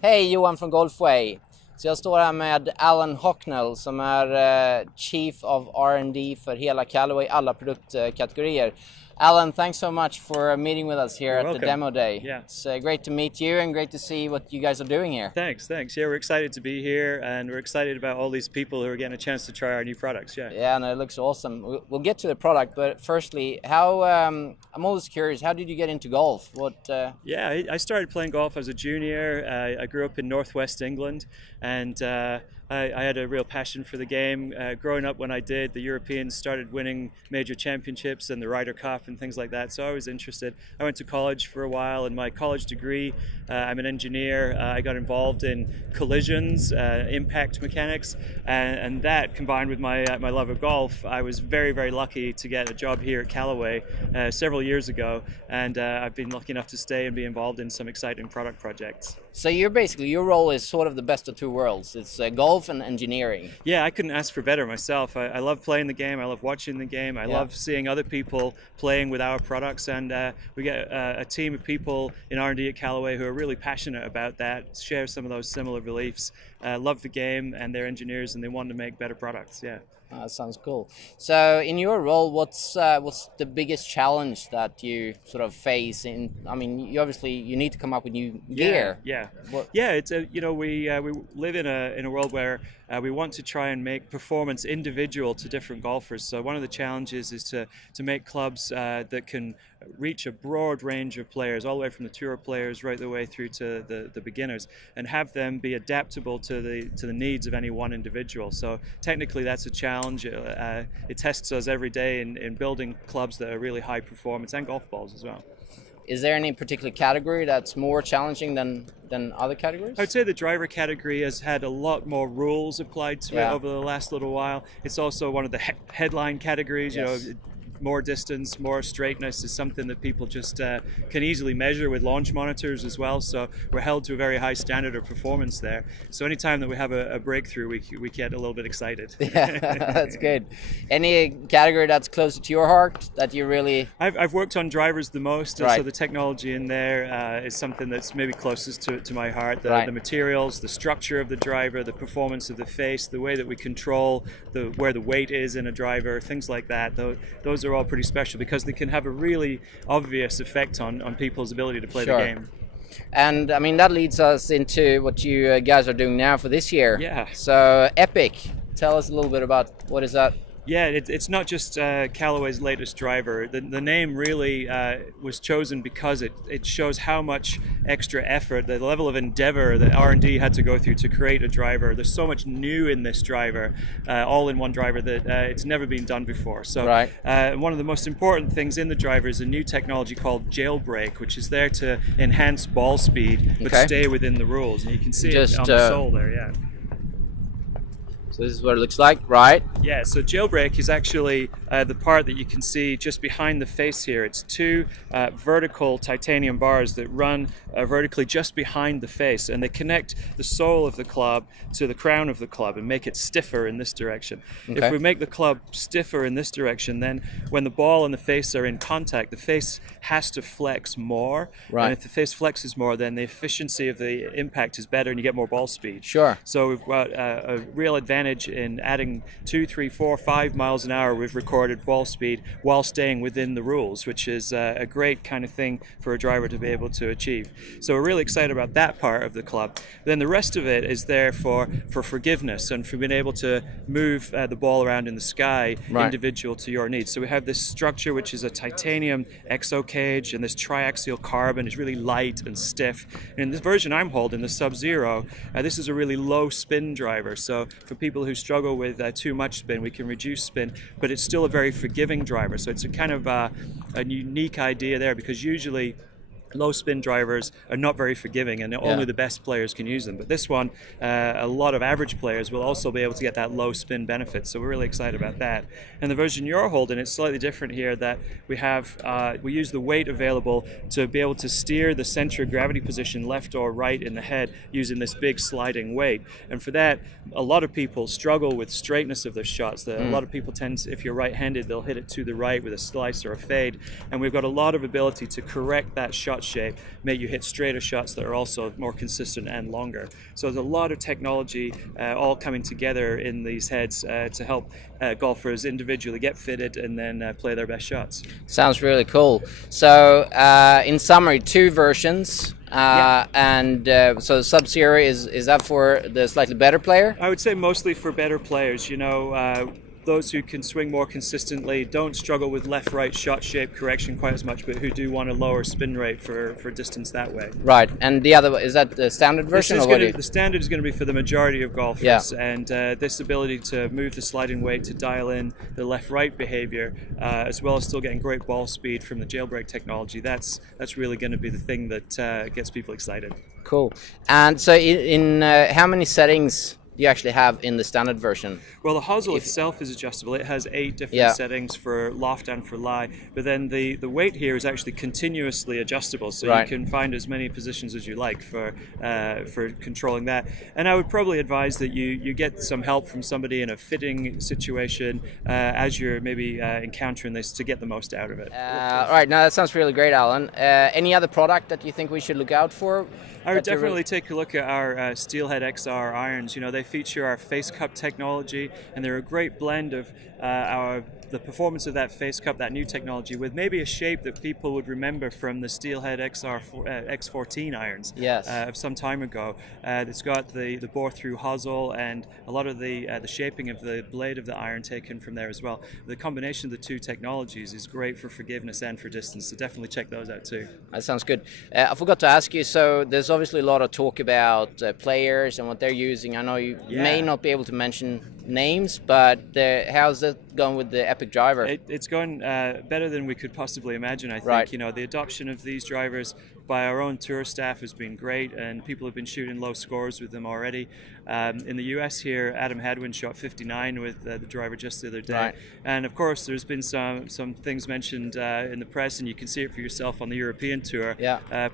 Hej, Johan från Golfway. Så jag står här med Alan Hocknell som är Chief of R&D för hela Callaway, alla produktkategorier. Alan, thanks so much for meeting with us here at the demo day. Yeah. It's great to meet you and great to see what you guys are doing here. Thanks. Yeah, we're excited to be here, and we're excited about all these people who are getting a chance to try our new products. Yeah, no, it looks awesome. We'll get to the product, but firstly, how I'm always curious, how did you get into golf? Yeah, I started playing golf as a junior. I grew up in northwest England, and I had a real passion for the game. Growing up when I did, the Europeans started winning major championships and the Ryder Cup and things like that, so I was interested. I went to college for a while, and my college degree, I'm an engineer. I got involved in collisions, impact mechanics, and that combined with my love of golf, I was very, very lucky to get a job here at Callaway several years ago, and I've been lucky enough to stay and be involved in some exciting product projects. So your role is sort of the best of two worlds. It's golf and engineering. Yeah, I couldn't ask for better myself. I love playing the game. I love watching the game. I love seeing other people playing with our products, and we get a team of people in R&D at Callaway who are really passionate about that, share some of those similar beliefs, love the game and their engineers, and they want to make better products. Yeah. That sounds cool. So in your role, what's the biggest challenge that you sort of face in? I mean, you need to come up with new gear. It's we live in a world where we want to try and make performance individual to different golfers. So one of the challenges is to make clubs that can reach a broad range of players, all the way from the tour players right the way through to the beginners, and have them be adaptable to the needs of any one individual. So technically that's a challenge. It tests us every day in building clubs that are really high performance, and golf balls as well. Is there any particular category that's more challenging than other categories? I'd say the driver category has had a lot more rules applied to it over the last little while. It's also one of the headline categories. Yes. You know, more distance, more straightness is something that people just can easily measure with launch monitors as well. So we're held to a very high standard of performance there. So anytime that we have a breakthrough, we get a little bit excited. Yeah, that's good. Any category that's closer to your heart that you really... I've worked on drivers the most, right. So the technology in there is something that's maybe closest to my heart. The materials, the structure of the driver, the performance of the face, the way that we control where the weight is in a driver, things like that. Those are all pretty special because they can have a really obvious effect on people's ability to play the game. And I mean, that leads us into what you guys are doing now for this year. Yeah. So Epic, tell us a little bit about what is that? Yeah, it's not just Callaway's latest driver. The name really was chosen because it shows how much extra effort, the level of endeavor that R&D had to go through to create a driver. There's so much new in this driver, all-in-one driver, that it's never been done before. So one of the most important things in the driver is a new technology called Jailbreak, which is there to enhance ball speed but stay within the rules. And you can see it on the sole there, yeah. So this is what it looks like, right? Yeah, so Jailbreak is actually the part that you can see just behind the face here. It's two vertical titanium bars that run vertically just behind the face, and they connect the sole of the club to the crown of the club and make it stiffer in this direction. If we make the club stiffer in this direction, then when the ball and the face are in contact, the face has to flex more. Right. And if the face flexes more, then the efficiency of the impact is better and you get more ball speed. Sure. So we've got a real advantage in adding 2, 3, 4, 5 miles an hour with recorded ball speed while staying within the rules, which is a great kind of thing for a driver to be able to achieve. So we're really excited about that part of the club. Then the rest of it is there for forgiveness and for being able to move the ball around in the sky individual to your needs. So we have this structure which is a titanium exo cage, and this triaxial carbon is really light and stiff. And in this version I'm holding, the Sub-Zero, this is a really low spin driver. So for people who struggle with too much spin, we can reduce spin, but it's still a very forgiving driver. So it's a kind of a unique idea there, because usually low spin drivers are not very forgiving, and only the best players can use them. But this one, a lot of average players will also be able to get that low spin benefit. So we're really excited about that. And the version you're holding, it's slightly different here, that we use the weight available to be able to steer the center of gravity position left or right in the head using this big sliding weight. And for that, a lot of people struggle with straightness of their shots. A lot of people tend to, if you're right-handed, they'll hit it to the right with a slice or a fade. And we've got a lot of ability to correct that shot shot shape, make you hit straighter shots that are also more consistent and longer. So there's a lot of technology all coming together in these heads to help golfers individually get fitted and then play their best shots. Sounds really cool. So in summary, 2 versions. And so Sub-Zero is that for the slightly better player? I would say mostly for better players. Those who can swing more consistently, don't struggle with left-right shot shape correction quite as much, but who do want a lower spin rate for distance that way. Right, and the other, is that the standard version? The standard is going to be for the majority of golfers, and this ability to move the sliding weight to dial in the left-right behavior, as well as still getting great ball speed from the Jailbreak technology, that's really going to be the thing that gets people excited. Cool. And so in how many settings you actually have in the standard version? Well, the hosel itself is adjustable. It has 8 different settings for loft and for lie, but then the weight here is actually continuously adjustable, so you can find as many positions as you like for controlling that. And I would probably advise that you get some help from somebody in a fitting situation as you're maybe encountering this to get the most out of it. All right, now that sounds really great, Alan. Any other product that you think we should look out for? I would definitely take a look at our Steelhead XR irons. They feature our face cup technology, and they're a great blend of the performance of that face cup, that new technology, with maybe a shape that people would remember from the Steelhead XR X14 irons of some time ago. It's got the bore-through hosel and a lot of the shaping of the blade of the iron taken from there as well. The combination of the 2 technologies is great for forgiveness and for distance, so definitely check those out too. That sounds good. I forgot to ask you, so there's obviously a lot of talk about players and what they're using. I know you may not be able to mention names, but how's it going with the Epic driver? It's going better than we could possibly imagine, I think. The adoption of these drivers by our own tour staff has been great, and people have been shooting low scores with them already. In the US here, Adam Hadwin shot 59 with the driver just the other day. And of course, there's been some things mentioned in the press, and you can see it for yourself on the European tour.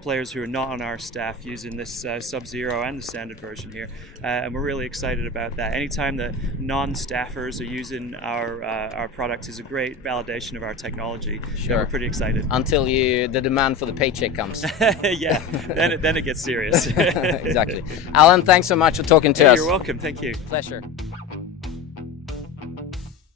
Players who are not on our staff using this Sub-Zero and the standard version here. And we're really excited about that. Anytime that non-staffers are using our product is a great validation of our technology. Sure. We're pretty excited. Until the demand for the paycheck comes. then it gets serious. Exactly. Alan, thanks so much for talking to us. You're welcome. Thank you. Pleasure.